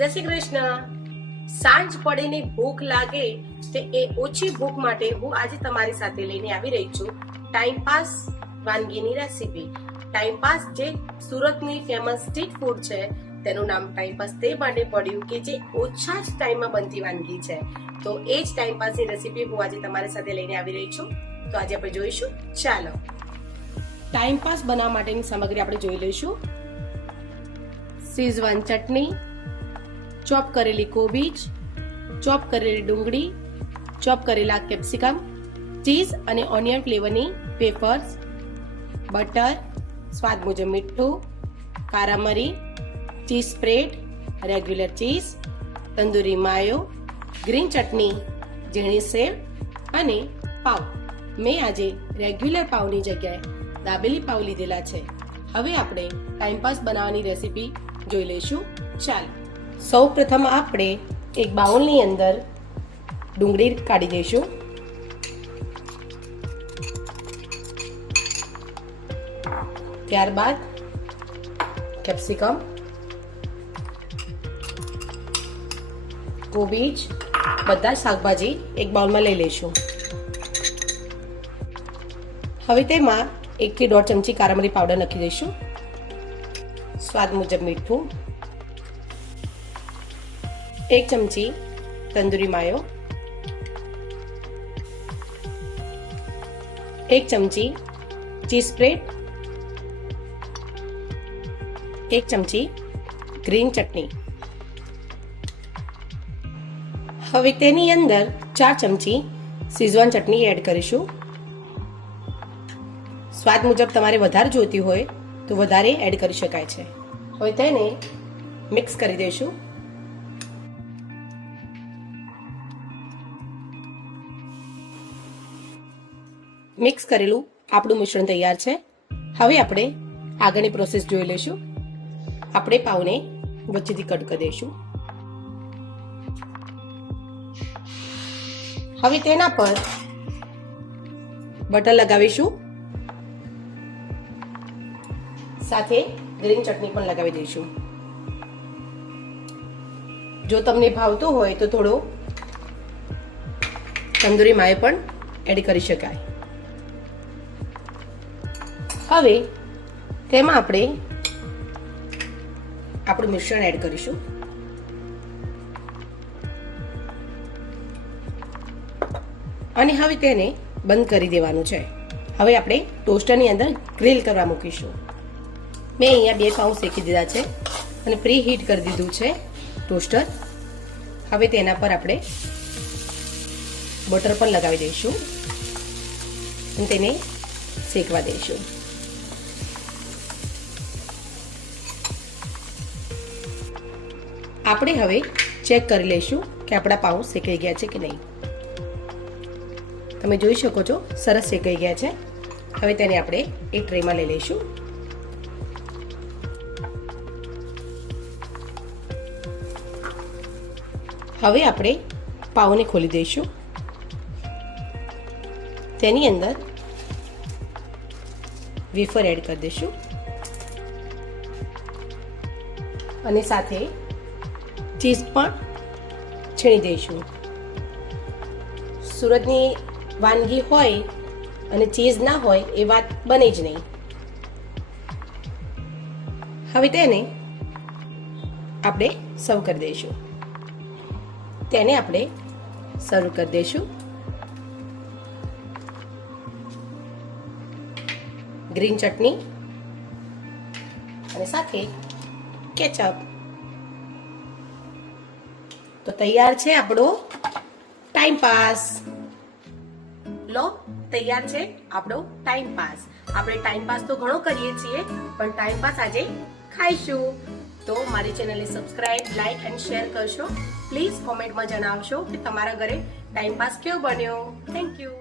જય શ્રી કૃષ્ણ. સાંજ પડેની ભૂખ લાગે તે એ ઓછી ભૂખ માટે હું આજે તમારી સાથે લઈને આવી રહી છું ટાઈમ પાસ વાનગીની રેસીપી. ટાઈમ પાસ જે સુરતની ફેમસ સ્ટ્રીટ ફૂડ છે તેનું નામ ટાઈમ પાસ તે માટે પડ્યું કે જે ઓછા જ ટાઈમમાં બનતી વાનગી છે. તો એ જ ટાઈમ પાસની રેસીપી હું આજે તમારી સાથે લઈને આવી રહી છું. તો આજે આપણે જોઈશું. ચાલો, ટાઈમ પાસ બનાવવા માટેની સામગ્રી આપણે જોઈ લઈશું. શેઝવાન ચટણી, ચોપ કરેલી કોબીજ, ચોપ કરેલી ડુંગળી, ચોપ કરેલા કેપ્સિકમ, ચીઝ અને ઓનિયન ફ્લેવરની પેપર્સ, બટર, સ્વાદ મુજબ મીઠું, કારા મરી, cheese spread, regular cheese, tandoori mayo, green chutney, ઝીણી સેવ અને પાવ. મેં આજે રેગ્યુલર પાવની જગ્યાએ દાબેલી પાવ લીધેલા છે. હવે આપણે ટાઈમ પાસ બનાવવાની રેસીપી જોઈ લઈશું. ચાલો, સૌ પ્રથમ આપણે એક બાઉલની અંદર ડુંગળી કાઢી દઈશું. ત્યારબાદ કેપ્સિકમ, કોબીજ, બધા શાકભાજી એક બાઉલમાં લઈ લઈશું. હવે તેમાં 1 થી 1.5 ચમચી કારા મરી પાવડર નાખી દઈશું. સ્વાદ મુજબ મીઠું, 1 ચમચી તંદૂરી માયો, 1 ચમચી ચીઝ સ્પ્રેડ, 1 ચમચી ગ્રીન ચટણી. હવે તેની અંદર 4 ચમચી શેઝવાન ચટણી એડ કરીશું. સ્વાદ મુજબ તમારે વધારે જોઈતી હોય તો વધારે એડ કરી શકાય છે. હવે તેને મિક્સ કરી દઈશું. મિક્સ કરેલું આપણું મિશ્રણ તૈયાર છે. હવે આપણે આગળની પ્રોસેસ જોઈ લઈશું. આપણે પાવને વચ્ચેથી કટ કરી દઈશું. હવે તેના પર બટર લગાવીશું, સાથે ગ્રીન ચટણી પણ લગાવી દઈશું. જો તમને ભાવતું હોય તો થોડો તંદૂરી માયો પણ એડ કરી શકાય. હવે તેમાં આપણે આપણું મિશ્રણ એડ કરીશું. અને હવે તેને બંધ કરી દેવાનું છે. હવે આપણે ટોસ્ટરની અંદર ગ્રીલ કરવા મૂકીશું. મેં અહીંયા 2 પાઉં શેકી દીધા છે અને પ્રી હીટ કરી દીધું છે ટોસ્ટર. હવે તેના પર આપણે બટર પણ લગાવી દઈશું અને તેને શેકવા દઈશું. આપણે હવે ચેક કરી લઈશું કે આપણા પાઉં શેકાઈ ગયા છે કે નહીં. તમે જોઈ શકો છો, સરસ શેકાઈ ગયા છે. હવે તેને આપણે એક ટ્રેમાં લઈ લઈશું. હવે આપણે પાવને ખોલી દઈશું. તેની અંદર વેફર એડ કરી દઈશું અને સાથે ચીઝ પણ છીણી દઈશું. સુરતની વાનગી હોય અને ચીઝ ના હોય એ વાત બને જ નહીં. હવે તેને આપણે સર્વ કરી દઈશું. તેને આપણે સર્વ કરી દઈશું. ગ્રીન ચટણી અને સાથે કેચઅપ. તો તૈયાર છે આપણો ટાઈમ પાસ. લો, તૈયાર છે આપણો ટાઈમ પાસ. આપણે ટાઈમ પાસ તો ઘણો કરીએ છીએ, પણ ટાઈમ પાસ આજે ખાઈશું. તો મારી ચેનલને સબસ્ક્રાઇબ, લાઇક એન્ડ શેર કરશો. પ્લીઝ કોમેન્ટમાં જણાવશો કે તમારા ઘરે ટાઈમ પાસ કેવો બન્યો. Thank you.